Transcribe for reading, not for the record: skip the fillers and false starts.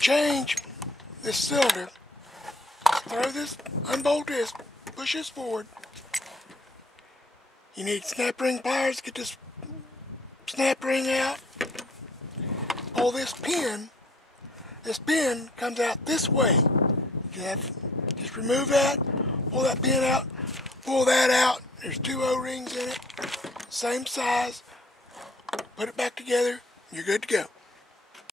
change this cylinder, throw this, unbolt this, push this forward. You need snap ring pliers to get this snap ring out. Pull this pin. This pin comes out this way. You have to just remove that, pull that pin out, pull that out. There's 2 O-rings in it, same size. Put it back together, you're good to go.